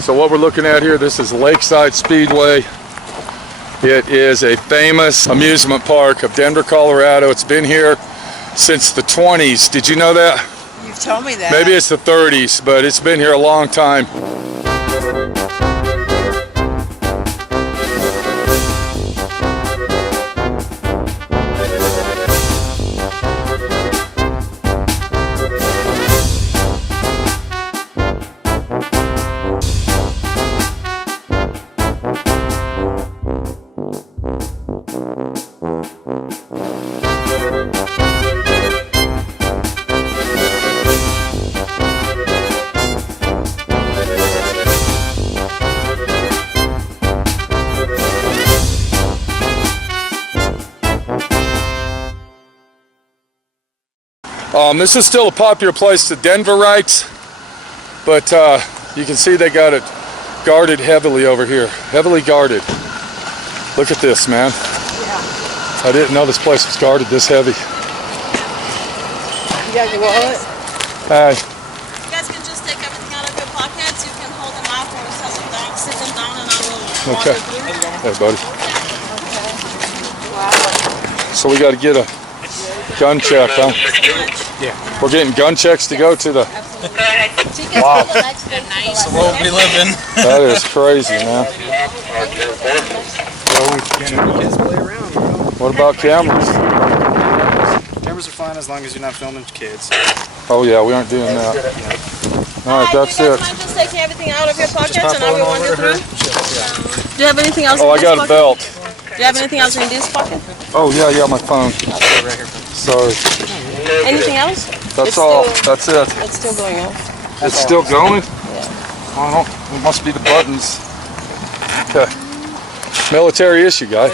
So what we're looking at here, this is Lakeside Speedway. It is a famous amusement park of Denver, Colorado. It's been here since the 20s. Did you know that? You've told me that. Maybe it's the 30s, but it's been here a long time. This is still a popular place to Denverites, but you can see they got it guarded heavily over here. Heavily guarded. Look at this, man. Yeah. I didn't know this place was guarded this heavy. You got your wallet? Hi. You guys can just take everything out of your pockets. You can hold them out or set them down, sit them down, and I will walk Okay. you through. Hey, buddy. Okay. Wow. So we got to get a gun check, huh? Yeah. We're getting gun checks to go to the... Wow. It's the world we live in. That is crazy, man. Kids play around, you know. What about cameras? Cameras are fine as long as you're not filming kids. Oh yeah, we aren't doing that. All right, that's you guys it. mind just taking everything out of your pockets Pop and I will on walk you over to her. through? Do you have anything else Oh, in I this got a pocket? belt. Do you have anything else in this pocket? Oh yeah, my phone. Right here. Sorry. Anything else? That's It's all. still- That's it. It's still going off. It's still going? Yeah. I don't. It must be the buttons. Okay. Military issue, guy.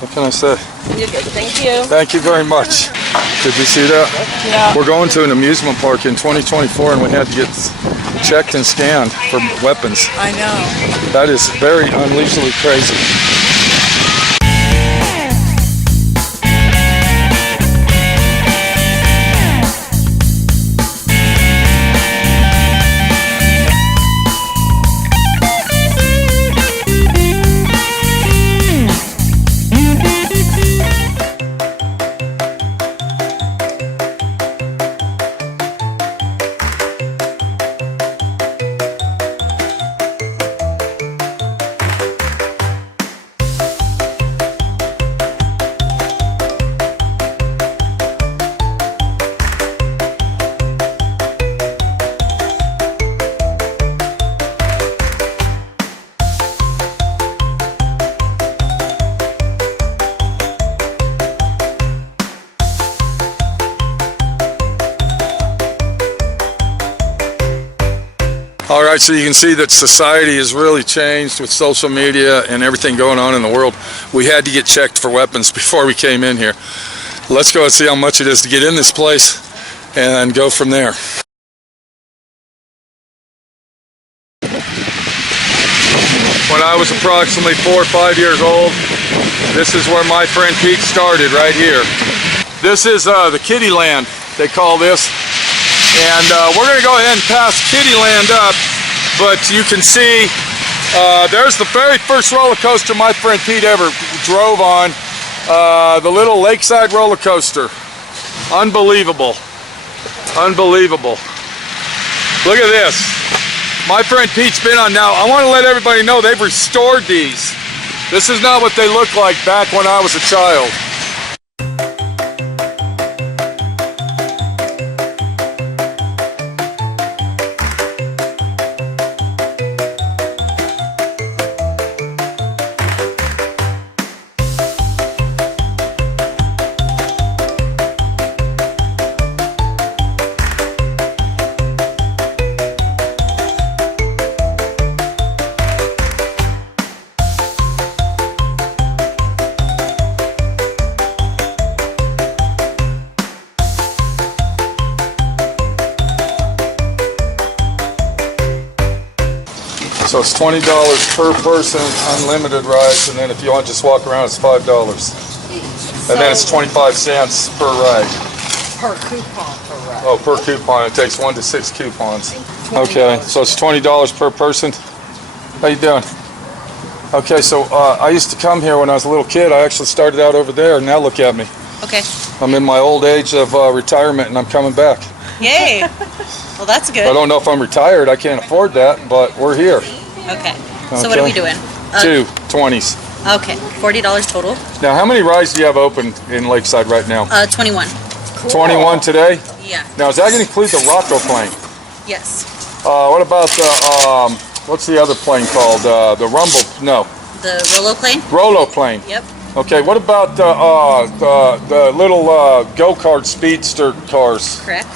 What can I say? You're good. Thank you. Thank you very much. Did you see that? Yeah. We're going to an amusement park in 2024 and we had to get checked and scanned for weapons. I know. That is very unleashingly crazy. All right, so you can see that society has really changed with social media and everything going on in the world. We had to get checked for weapons before we came in here. Let's go and see how much it is to get in this place and go from there. When I was approximately 4 or 5 years old, this is where my friend Pete started, right here. This is the Kiddie Land, they call this. And we're going to go ahead and pass Kiddie Land up, but you can see there's the very first roller coaster my friend Pete ever drove on, the little Lakeside roller coaster. Unbelievable. Unbelievable. Look at this. My friend Pete's been on now. I want to let everybody know they've restored these. This is not what they looked like back when I was a child. So it's $20 per person, unlimited rides, and then if you want to just walk around, it's $5. And then it's 25 cents per ride. Per coupon per ride. Oh, per coupon. It takes 1 to 6 coupons. Okay, so it's $20 per person. How you doing? Okay, so I used to come here when I was a little kid. I actually started out over there, and now look at me. Okay. I'm in my old age of retirement, and I'm coming back. Yay. Well, that's good. I don't know if I'm retired. I can't afford that, but we're here. Okay. So what are we doing? 2 20s. Okay. $40 total. Now, how many rides do you have open in Lakeside right now? 21. 21 today? Yeah. Now, is that going to include the Rocco plane? Yes. What about the, what's the other plane called? The Rumble, no. The Rolo plane? Rolo plane. Yep. Okay, what about the little go-kart speedster cars? Correct.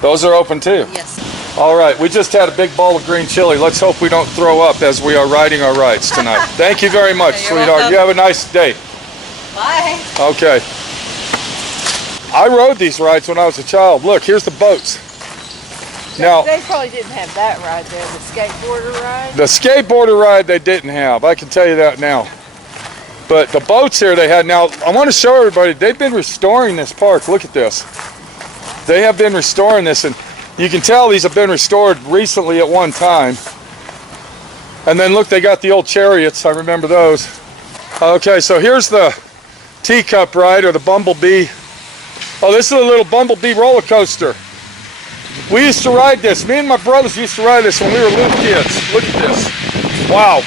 Those are open too? Yes. All right, we just had a big bowl of green chili. Let's hope we don't throw up as we are riding our rides tonight. Thank you very much, You're sweetheart. welcome. You have a nice day. Bye. Okay. I rode these rides when I was a child. Look, here's the boats. Now, They probably didn't have that ride there, the skateboarder ride. the skateboarder ride they didn't have. I can tell you that now. But the boats here they had. Now, I want to show everybody, they've been restoring this park. Look at this. They have been restoring this, and you can tell these have been restored recently at one time. And then look, they got the old chariots. I remember those. Okay, so here's the teacup ride, or the bumblebee. Oh, this is a little bumblebee roller coaster. We used to ride this. Me and my brothers used to ride this when we were little kids. Look at this. Wow.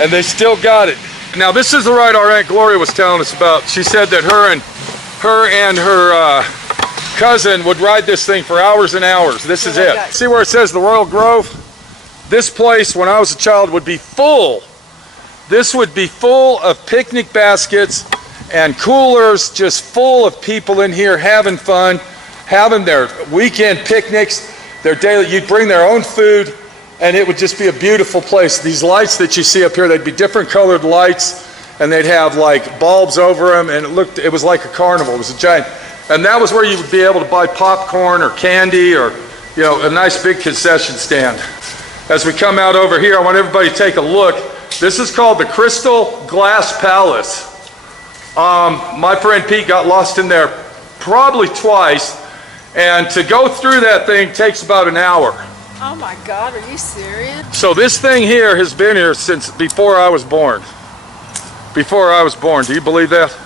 And they still got it. Now, this is the ride our Aunt Gloria was telling us about. She said that her and her cousin would ride this thing for hours and hours. This is it. See where it says the Royal Grove? This place, when I was a child, would be full. This would be full of picnic baskets and coolers, just full of people in here having fun, having their weekend picnics, their daily. You'd bring their own food, and it would just be a beautiful place. These lights that you see up here, they'd be different colored lights, and they'd have like bulbs over them, and it was like a carnival. It was a giant. And that was where you would be able to buy popcorn or candy or, you know, a nice big concession stand. As we come out over here, I want everybody to take a look. This is called the Crystal Glass Palace. My friend Pete got lost in there probably twice, and to go through that thing takes about an hour. Oh my God, are you serious? So this thing here has been here since before I was born. Before I was born, do you believe that?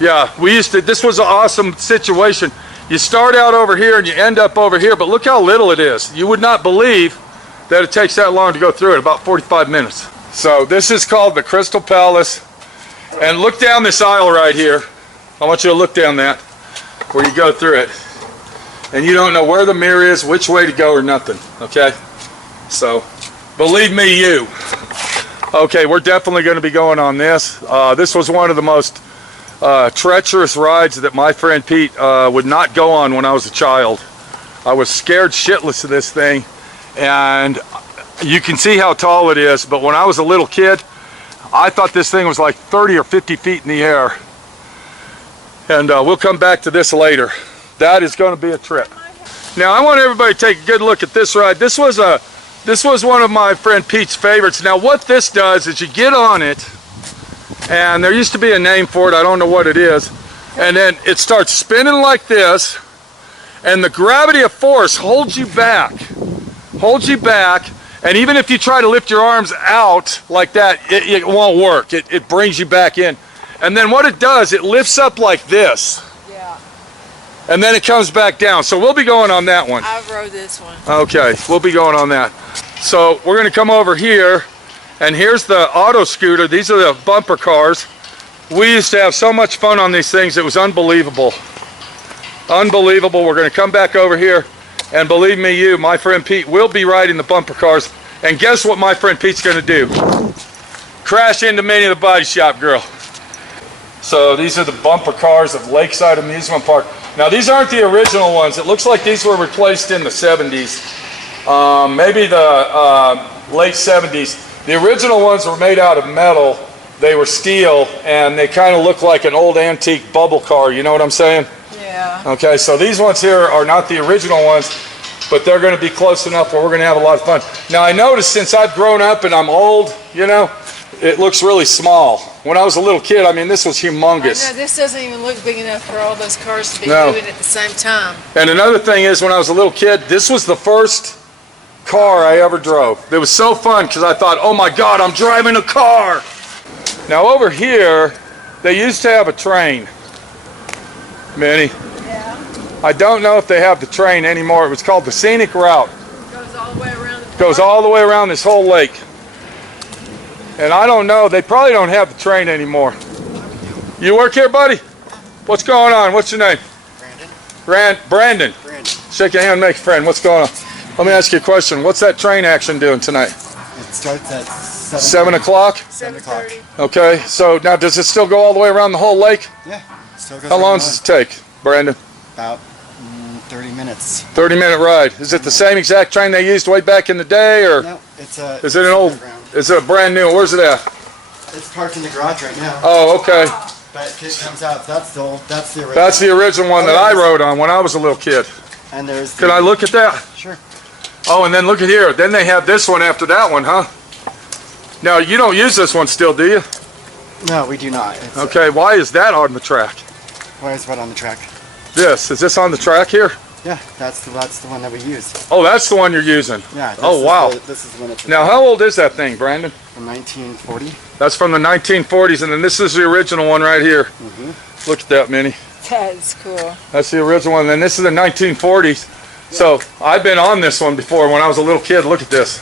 Yeah, this was an awesome situation. You start out over here and you end up over here, but look how little it is. You would not believe that it takes that long to go through it, about 45 minutes. So this is called the Crystal Palace. And look down this aisle right here. I want you to look down that, where you go through it. And you don't know where the mirror is, which way to go, or nothing, okay? So, believe me, you. Okay, we're definitely going to be going on this. This was one of the most treacherous rides that my friend Pete would not go on when I was a child. I was scared shitless of this thing, and you can see how tall it is, but when I was a little kid, I thought this thing was like 30 or 50 feet in the air. And we'll come back to this later. That is going to be a trip. Now, I want everybody to take a good look at this ride. This was one of my friend Pete's favorites. Now, what this does is you get on it, and there used to be a name for it. I don't know what it is. And then it starts spinning like this, and the gravity of force holds you back. Holds you back. And even if you try to lift your arms out like that, it won't work. It brings you back in. And then what it does, it lifts up like this. Yeah. And then it comes back down. So we'll be going on that one. I rode this one. Okay, we'll be going on that. So we're going to come over here, and here's the auto scooter. These are the bumper cars. We used to have so much fun on these things. It was unbelievable. Unbelievable. We're going to come back over here. And believe me, my friend Pete will be riding the bumper cars. And guess what my friend Pete's going to do? Crash into Minnie the Bodyshop girl. So these are the bumper cars of Lakeside Amusement Park. Now these aren't the original ones. It looks like these were replaced in the 70s. Maybe the late 70s. The original ones were made out of metal. They were steel, and they kind of look like an old antique bubble car. You know what I'm saying? Yeah. Okay, so these ones here are not the original ones, but they're going to be close enough where we're going to have a lot of fun. Now, I noticed since I've grown up and I'm old, you know, it looks really small. When I was a little kid, I mean, this was I humongous. know, this doesn't even look big enough for all those cars to be No. moving at the same time. And another thing is, when I was a little kid, this was the first car I ever drove. It was so fun because I thought, oh my God, I'm driving a car. Now over here, they used to have a train. Minnie, Yeah. I don't know if they have the train anymore. It was called the Scenic Route. Goes all the way around the Goes all the way around this whole lake. And I don't know, they probably don't have the train anymore. You work here, buddy? What's going on? What's your name? Brandon. Brandon. Brandon. Shake your hand, make a friend. What's going on? Let me ask you a question. What's that train action doing tonight? It starts at 7 o'clock? 7:30. Okay, so now does it still go all the way around the whole lake? Yeah. Still goes How right long on. does it take, Brandon? About 30 minutes. 30-minute ride. Is it the same exact train they used way back in the day, or No, it's a. is it an old, is it a brand new, where's it at? It's parked in the garage right now. Oh, okay. But it comes out. That's the old. That's the original. That's the original one that I rode on when I was a little kid. And there's. Can I look at that? Sure. Oh, and then look at here. Then they have this one after that one, huh? Now, you don't use this one still, do you? No, we do not. It's, Okay, why is that on the track? Why is what on the track? Is this on the track here? Yeah, that's the one that we use. Oh, that's the one you're using. Yeah. This Oh, is wow. This is the one that's Now, how old is that thing, Brandon? from 1940. That's from the 1940s, and then this is the original one right here. Look at that, Minnie. That is cool. That's the original one, and then this is the 1940s. So, I've been on this one before when I was a little kid. Look at this.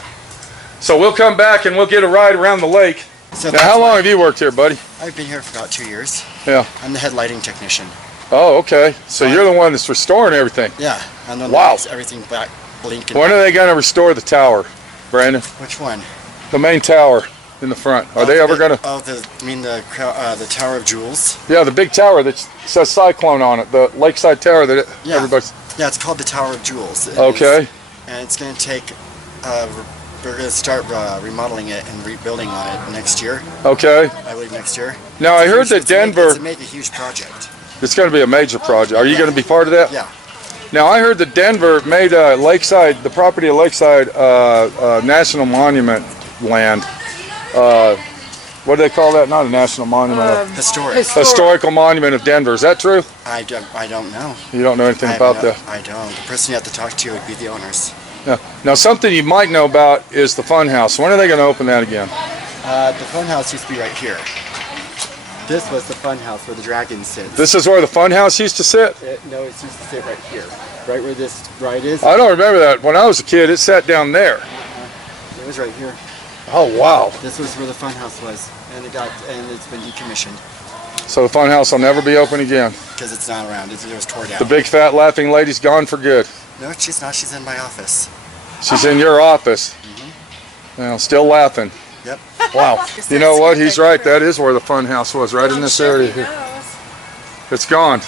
So, we'll come back and we'll get a ride around the lake. So Now, how long have you worked here, buddy? I've been here for about 2 years. Yeah. I'm the head lighting technician. Oh, okay. So, you're the one that's restoring everything. Yeah. I'm the one Wow. that makes everything back blinking. When are they going to restore the tower, Brandon? Which one? The main tower in the front. Are they ever going to... Oh, you mean the Tower of Jewels? Yeah, the big tower that says Cyclone on it. The Lakeside Tower that Yeah. everybody's... Yeah, it's called the Tower of Jewels. It Okay. is, and it's going to take. We're going to start remodeling it and rebuilding on it next year. Okay. I believe next year. Now, I heard that Denver... It's a make a huge project. It's going to be a major project. Are you going to be part of that? Yeah. Now, I heard that Denver made Lakeside, the property of Lakeside, National Monument land. What do they call that? Not a national monument. Historic. Historical monument of Denver. Is that true? I don't know. You don't know anything about that? I don't. The person you have to talk to would be the owners. Yeah. Now, something you might know about is the Fun House. When are they going to open that again? The fun house used to be right here. This was the fun house where the dragon sits. This is where the Fun House used to sit? No, it used to sit right here. Right where this ride is. I don't remember that. When I was a kid, it sat down there. It was right here. Oh, wow. This was where the fun house was, and it's been decommissioned So the Fun House will never be open again. because it's not around. It was tore down. The big fat laughing lady's gone for good. No, she's not. She's in my office. She's in your office. Well, still laughing. Yep. Wow. You know what? He's right. That is where the Fun House was, right in this area here. It's gone.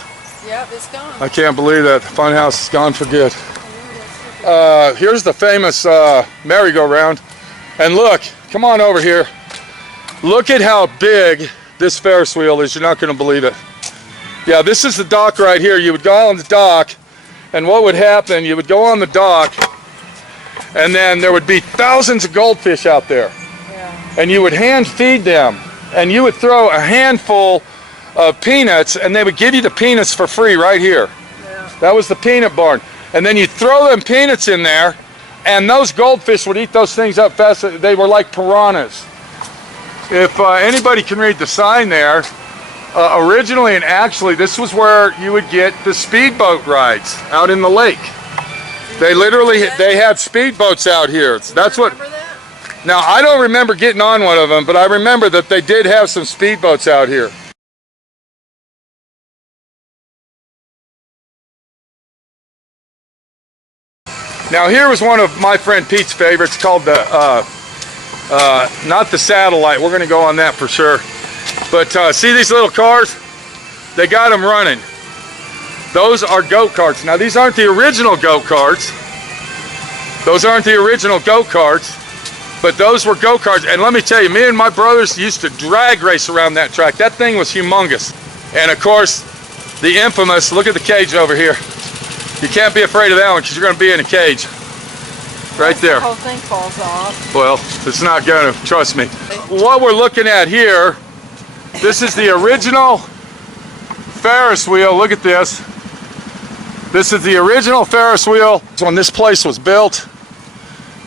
Yep, it's gone. I can't believe that. The Fun House is gone for good. Here's the famous merry-go-round. And look, come on over here. Look at how big this Ferris wheel is. You're not going to believe it. Yeah, this is the dock right here. You would go on the dock, and what would happen, you would go on the dock, and then there would be thousands of goldfish out there. Yeah. And you would hand feed them. And you would throw a handful of peanuts, and they would give you the peanuts for free right here. Yeah. That was the peanut barn. And then you throw them peanuts in there, and those goldfish would eat those things up fast. They were like piranhas. If anybody can read the sign there, originally and actually, this was where you would get the speedboat rides out in the lake. They literally, they had speedboats out here. That's what. Remember that? Now, I don't remember getting on one of them, but I remember that they did have some speedboats out here. Now, here was one of my friend Pete's favorites called the, not the satellite. We're going to go on that for sure. But see these little cars? They got them running. Those are go-karts. Now, these aren't the original go-karts. Those aren't the original go-karts. But those were go-karts. And let me tell you, me and my brothers used to drag race around that track. That thing was humongous. And of course, the infamous, look at the cage over here. You can't be afraid of that one because you're going to be in a cage. Right there. The whole thing falls off. Well, it's not gonna, trust me. What we're looking at here, this is the original Ferris wheel. Look at this. This is the original Ferris wheel when this place was built.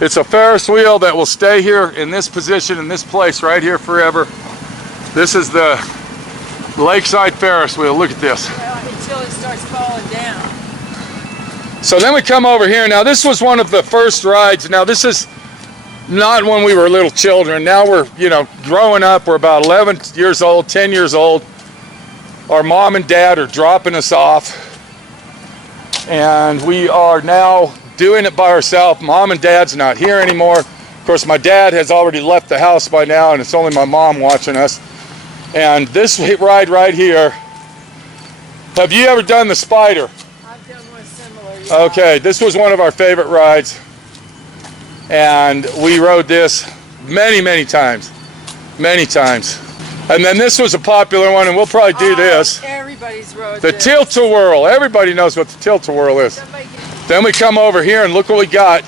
It's a Ferris wheel that will stay here in this position, in this place right here forever. This is the Lakeside Ferris wheel. Look at this. Well, until it starts falling down. So then we come over here. Now this was one of the first rides. Now this is not when we were little children. Now we're, you know, growing up. We're about 11 years old, 10 years old. Our mom and dad are dropping us off. And we are now doing it by ourselves. Mom and dad's not here anymore. Of course, my dad has already left the house by now, and it's only my mom watching us. And this ride right here, have you ever done the Spider? I've done one similar. Yeah. Okay, this was one of our favorite rides. And we rode this many, many times. Many times. And then this was a popular one, and we'll probably do this. Everybody's rode The this. tilt-a-whirl. Everybody knows what the tilt-a-whirl is. Somebody get- Then we come over here and look what we got.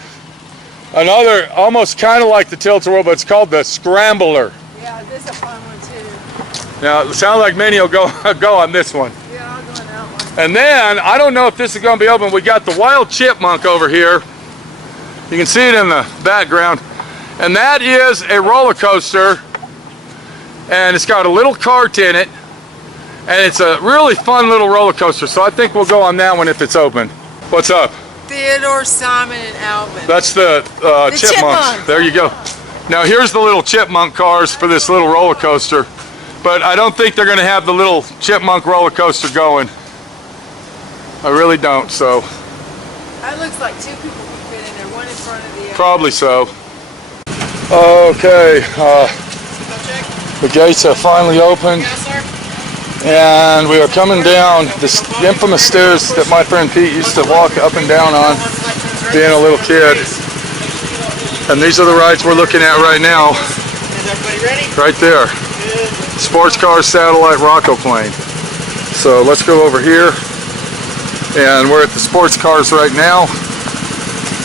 Another, almost kind of like the tilt-a-whirl, but it's called the scrambler. Yeah, this is a fun one too. Now, it sounds like Minnie will go on this one. Yeah, I'll go on that one. And then, I don't know if this is going to be open. We got the wild chipmunk over here. You can see it in the background. And that is a roller coaster. And it's got a little cart in it. And it's a really fun little roller coaster. So I think we'll go on that one if it's open. What's up? Theodore, Simon, and Alvin. That's the chipmunks. There you go. Now here's the little chipmunk cars for this little roller coaster. But I don't think they're going to have the little chipmunk roller coaster going. I really don't, so. That looks like two people can fit in there, one in front of the other. Probably so. Okay, the gates have finally opened. And we are coming down this infamous stairs that my friend Pete used to walk up and down on being a little kid. And these are the rides we're looking at right now. Right there. Sports car satellite rocketplane. So let's go over here. And we're at the sports cars right now.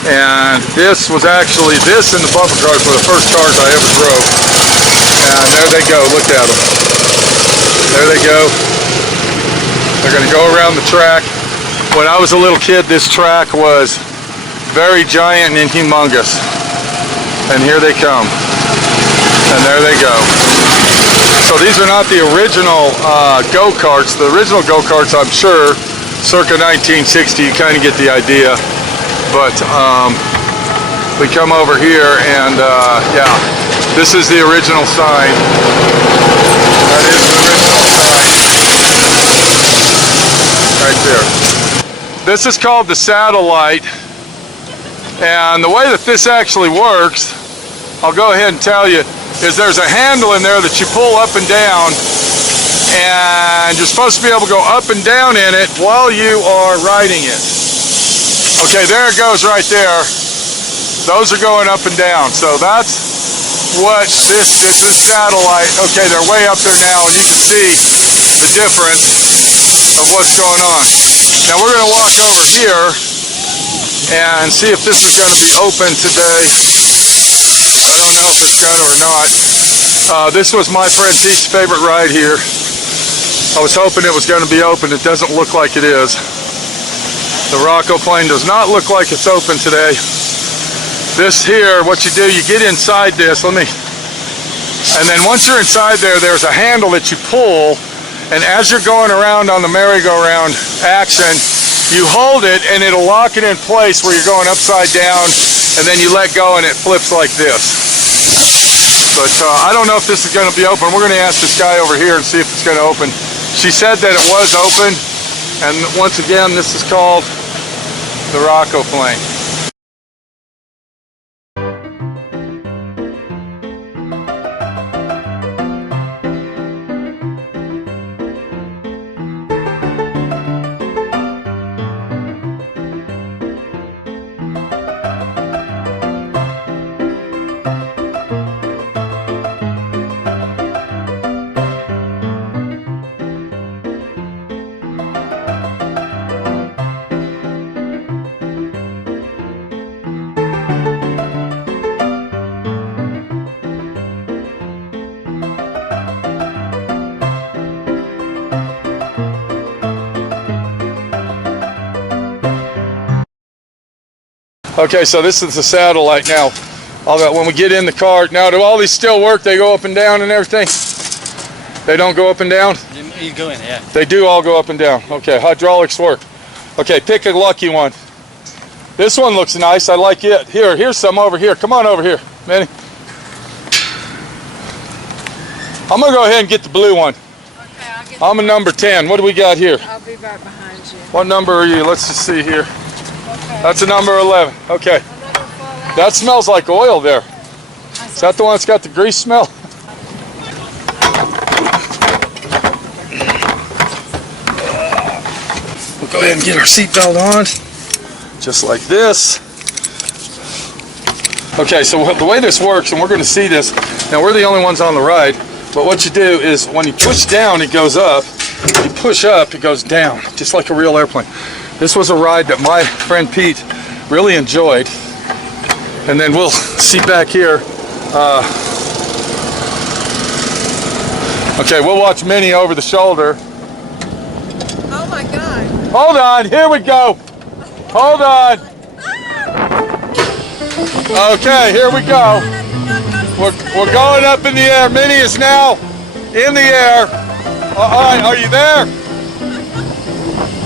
And this was actually, this and the bumper cars were the first cars I ever drove. And there they go, look at them. There they go. They're gonna go around the track. When I was a little kid, this track was very giant and humongous. And here they come. And there they go. So these are not the original go-karts. The original go-karts, I'm sure, circa 1960, you kind of get the idea. But we come over here and yeah, this is the original sign. That is the original sign. Right there. This is called the satellite. And the way that this actually works, I'll go ahead and tell you, is there's a handle in there that you pull up and down, and you're supposed to be able to go up and down in it while you are riding it. Okay, there it goes right there. Those are going up and down. So that's what this is, this satellite. Okay, they're way up there now, and you can see the difference of what's going on. Now we're going to walk over here and see if this is going to be open today. I don't know if it's going to or not. This was my friend Pete's favorite ride here. I was hoping it was going to be open. It doesn't look like it is. The Rocco plane does not look like it's open today. This here, what you do, you get inside this, and then once you're inside there, there's a handle that you pull, and as you're going around on the merry-go-round action, you hold it and it'll lock it in place where you're going upside down, and then you let go and it flips like this. But I don't know if this is going to be open. We're going to ask this guy over here and see if it's going to open. She said that it was open, and once again, this is called the Rocco plane. Okay, so this is the satellite now. All that when we get in the car. Now, do all these still work? They go up and down and everything? They don't go up and down? You go in, yeah. They do all go up and down. Okay, hydraulics work. Okay, pick a lucky one. This one looks nice. I like it. Here's some over here. Come on over here, Minnie. I'm going to go ahead and get the blue one. Okay, I'll get I'm a number 10. What do we got here? I'll be right behind you. What number are you? Let's just see here. Okay. That's a number 11. Okay. I'll let her fall out. That smells like oil there. Is that the one that's got the grease smell? We'll go ahead and get our seatbelt on. Just like this. Okay, so the way this works, and we're going to see this, now we're the only ones on the ride, but what you do is when you push down, it goes up. When you push up, it goes down, just like a real airplane. This was a ride that my friend Pete really enjoyed. And then we'll see back here. Okay, we'll watch Minnie over the shoulder. Oh my God. Hold on, here we go. Hold on. Okay, here we go. We're going up in the air. Minnie is now in the air. All right, are you there?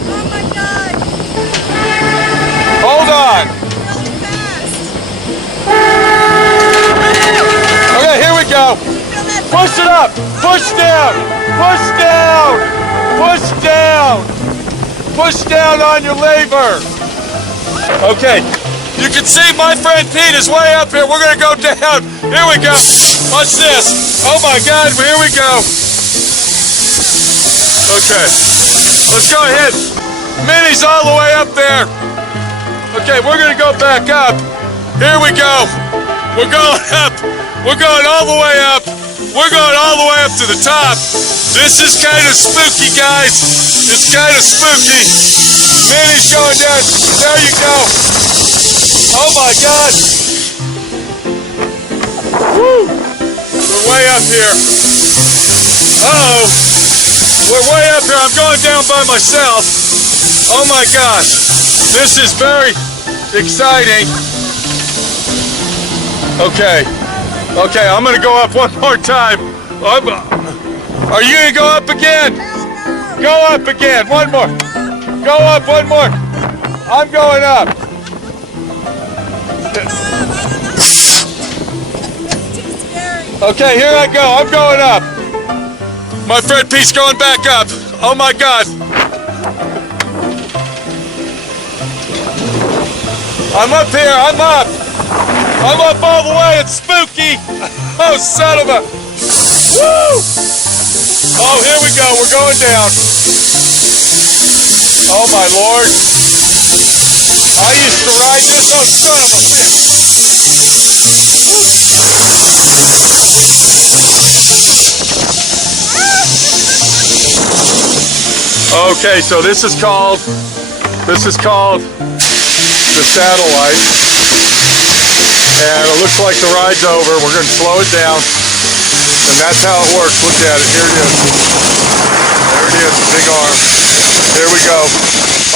Oh my God. Hold on. Really fast. Okay, here we go. Push it up. Push down. Push down. Push down. Push down on your lever. Okay. You can see my friend Pete is way up here. We're going to go down. Here we go. Watch this. Oh my God, here we go. Okay. Let's go ahead. Minnie's all the way up there. Okay, we're going to go back up. Here we go. We're going up. We're going all the way up. We're going all the way up to the top. This is kind of spooky, guys. It's kind of spooky. Minnie's going down. There you go. Oh my God! Woo! We're way up here. Uh-oh. We're way up here. I'm going down by myself. Oh my gosh. This is very exciting. Okay. Okay, I'm going to go up one more time. Are you going to go up again? Go up again. One more. Go up one more. I'm going up. Okay, here I go. I'm going up. My friend Pete's going back up. Oh my God. I'm up here. I'm up. I'm up all the way. It's spooky. Oh, son of a. Woo! Oh, here we go. We're going down. Oh my Lord. I used to ride this. Oh, son of a bitch. Okay, so this is called the satellite, and it looks like the ride's over. We're going to slow it down, and that's how it works. Look at it. Here it is. There it is, the big arm. Here we go.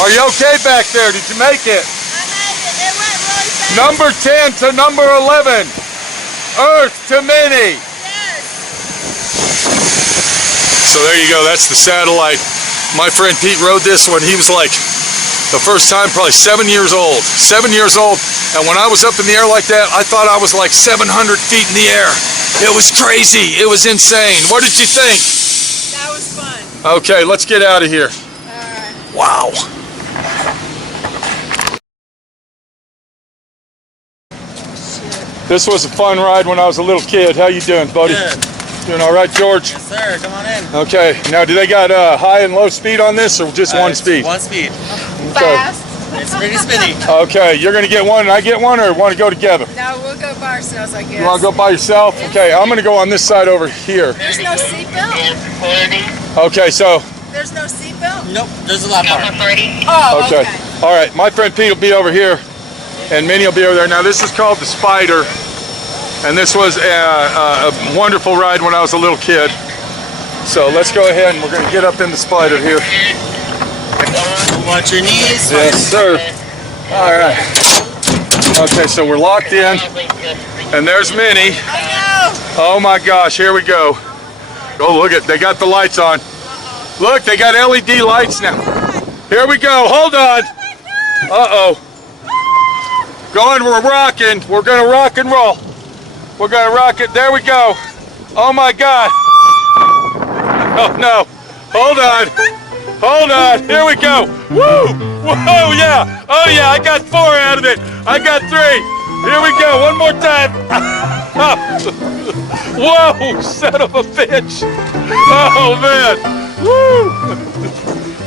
Are you okay back there? Did you make it? I made it. It went really fast. Number 10 to number 11. Earth to Minnie. Yes. So there you go. That's the satellite. My friend Pete rode this when he was like, the first time, probably 7 years old. 7 years old. And when I was up in the air like that, I thought I was like 700 feet in the air. It was crazy. It was insane. What did you think? That was fun. Okay, let's get out of here. All right. Wow. This was a fun ride when I was a little kid. How you doing, buddy? Good. Doing all right, George? Yes, sir. Come on in. Okay. Now, do they got high and low speed on this, or just one It's speed? One speed. Okay. Fast. It's pretty spinny. Okay, you're gonna get one and I get one, or want to go together? No, we'll go by ourselves, I guess. You want to go by yourself? Okay, I'm gonna go on this side over here. There's no seatbelt? Okay, so, There's no seatbelt? Nope. There's a lap bar. Oh, okay. All right, my friend Pete will be over here, and Minnie will be over there. Now, this is called the Spider, and this was a wonderful ride when I was a little kid. So let's go ahead and we're gonna get up in the Spider here. Watch your knees. Yes, sir. All right. Okay, so we're locked in, and there's Minnie. Oh my gosh, here we go. Oh, look at, they got the lights on. Look, they got LED lights now. Here we go, hold on. Uh-oh. Going, we're rocking. We're gonna rock and roll. We're gonna rock it, there we go. Oh my God. Oh no, hold on. Hold on, here we go. Woo, whoa, yeah. Oh yeah, I got 4 out of it. I got 3. Here we go, one more time. Whoa, son of a bitch. Oh man, woo.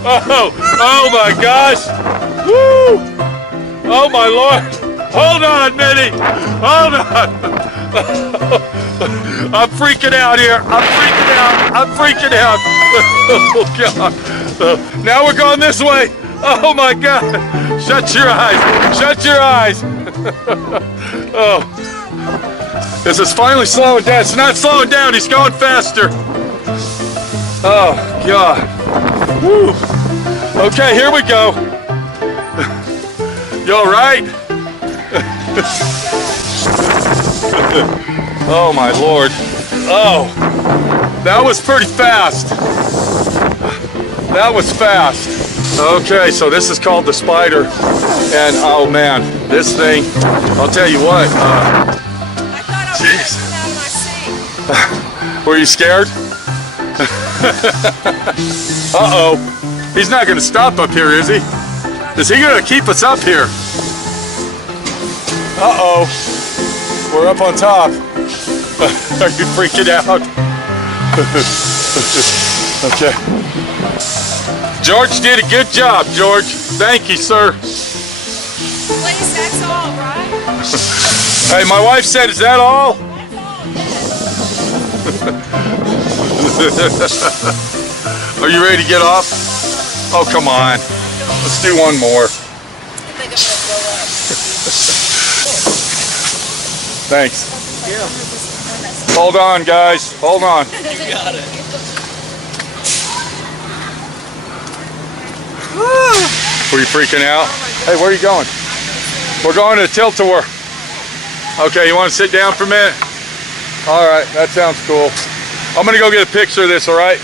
Oh my gosh. Woo. Oh my Lord. Hold on, Minnie. Hold on. I'm freaking out here. I'm freaking out. I'm freaking out. Oh God. Now we're going this way. Oh my God. Shut your eyes. Shut your eyes. Oh. This is finally slowing down. It's not slowing down. He's going faster. Oh God. Woo. Okay, here we go. You all right? Oh my Lord. Oh, that was pretty fast. That was fast. Okay, so this is called the Spider. And oh man, this thing, I'll tell you what. I thought I was getting out of my seat. Were you scared? Uh-oh. He's not going to stop up here, is he? Is he going to keep us up here? Uh-oh. We're up on top. Are you freaking out? Okay. George did a good job, George. Thank you, sir. Please, that's all, right? Hey, my wife said, is that all? Are you ready to get off? Oh, come on. Let's do one more. I think I'm gonna blow up. Thanks. Hold on, guys. Hold on. You got it. Were you freaking out? Hey, where are you going? We're going to the tilt tour. Okay, you want to sit down for a minute? All right, that sounds cool. I'm going to go get a picture of this, all right?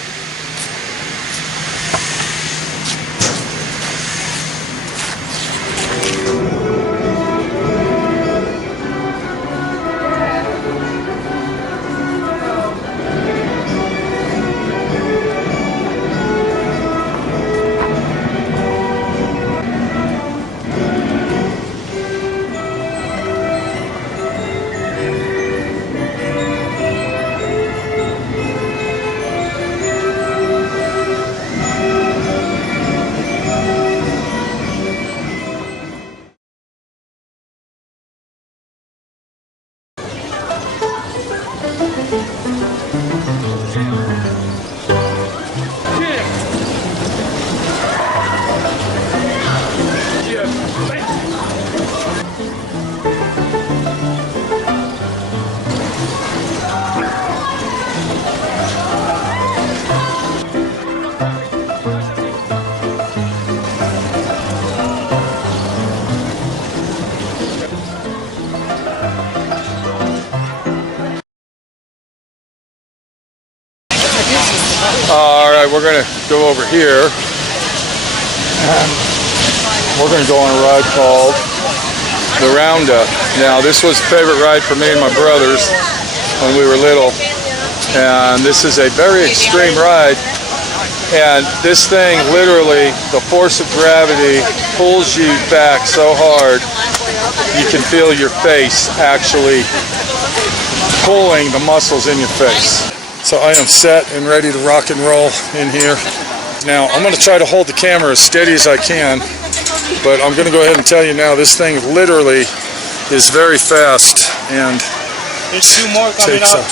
All right, we're going to go over here. We're going to go on a ride called the Roundup. Now, this was a favorite ride for me and my brothers when we were little. And this is a very extreme ride. And this thing, literally, the force of gravity pulls you back so hard, you can feel your face actually pulling the muscles in your face. So I am set and ready to rock and roll in here. Now, I'm going to try to hold the camera as steady as I can, but I'm going to go ahead and tell you now, this thing literally is very fast, and There's 2 more coming up.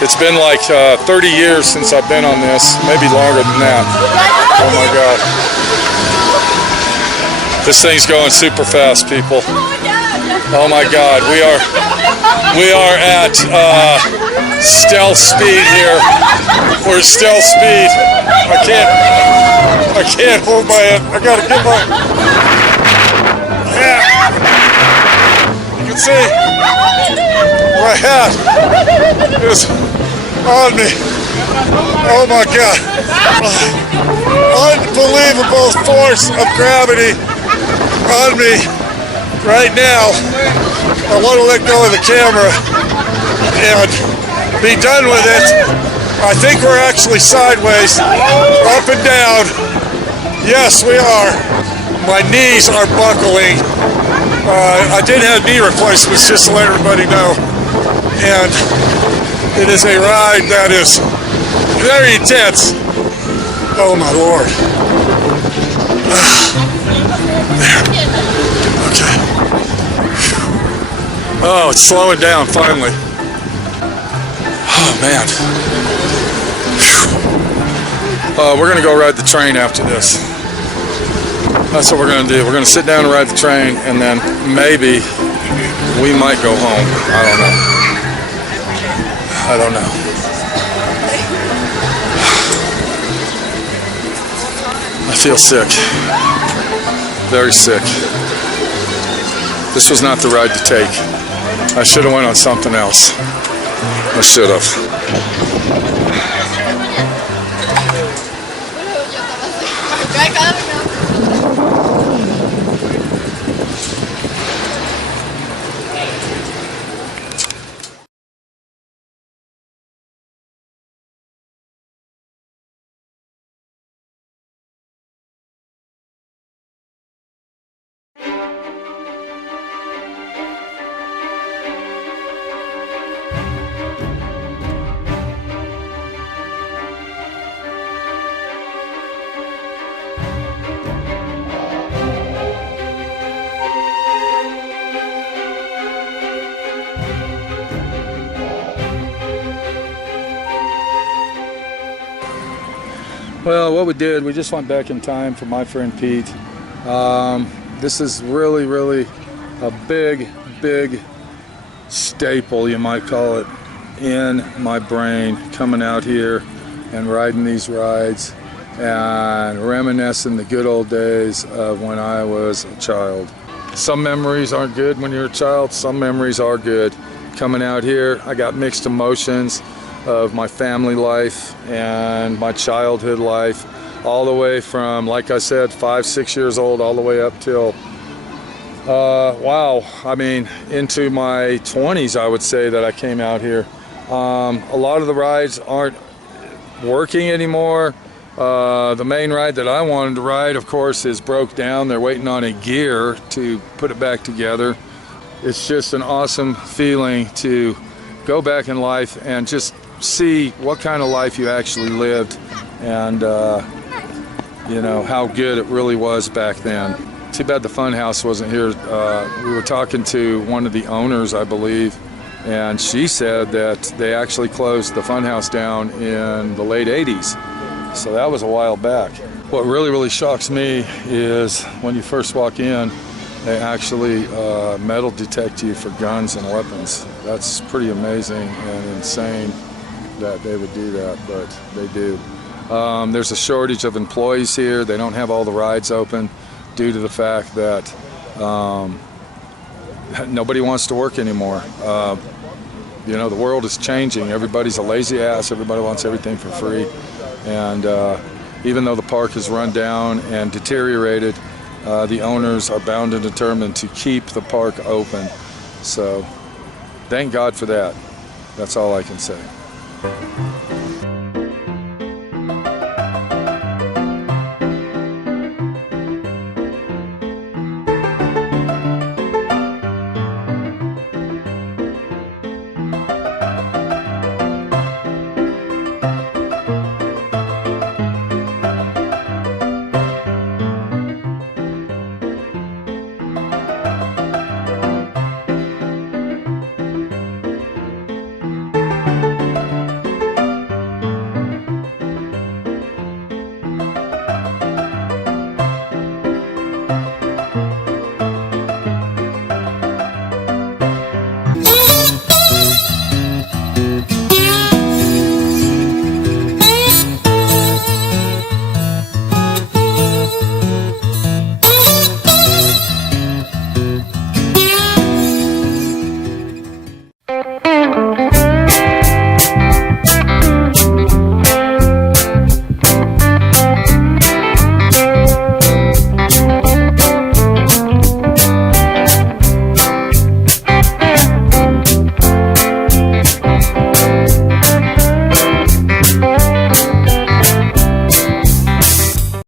it's been like 30 years since I've been on this, maybe longer than that. Oh my God. This thing's going super fast, people. Oh my God, we are at stealth speed here. We're stealth speed. I can't hold my head. I gotta get my. Yeah. see, my hat is on me. Oh my God. Unbelievable force of gravity on me right now. I want to let go of the camera and be done with it. I think we're actually sideways, up and down. Yes, we are. My knees are buckling. I did have knee replacements, just to let everybody know. And it is a ride that is very intense. Oh my Lord. Okay. Oh, it's slowing down finally. Oh man. We're gonna go ride the train after this. That's what we're gonna do. We're gonna sit down and ride the train, and then maybe we might go home. I don't know. I don't know. I feel sick. Very sick. This was not the ride to take. I should have went on something else. I should have. Well, what we did, we just went back in time for my friend Pete. This is really a big staple, you might call it, in my brain, coming out here and riding these rides and reminiscing the good old days of when I was a child. Some memories aren't good when you're a child, some memories are good. Coming out here, I got mixed emotions of my family life and my childhood life, all the way from, like I said, 5, 6 years old, all the way up till, wow, I mean, into my 20s, I would say that I came out here. A lot of the rides aren't working anymore. The main ride that I wanted to ride, of course, is broke down. They're waiting on a gear to put it back together. It's just an awesome feeling to go back in life and just see what kind of life you actually lived, and you know, how good it really was back then. Too bad the fun house wasn't here. We were talking to one of the owners, I believe, and she said that they actually closed the fun house down in the late 80s. So that was a while back. What really shocks me is when you first walk in, they actually metal detect you for guns and weapons. That's pretty amazing and insane that they would do that, but they do. There's a shortage of employees here. They don't have all the rides open due to the fact that nobody wants to work anymore. You know, the world is changing. Everybody's a lazy ass. Everybody wants everything for free. And even though the park is run down and deteriorated, the owners are bound and determined to keep the park open. So thank God for that. That's all I can say.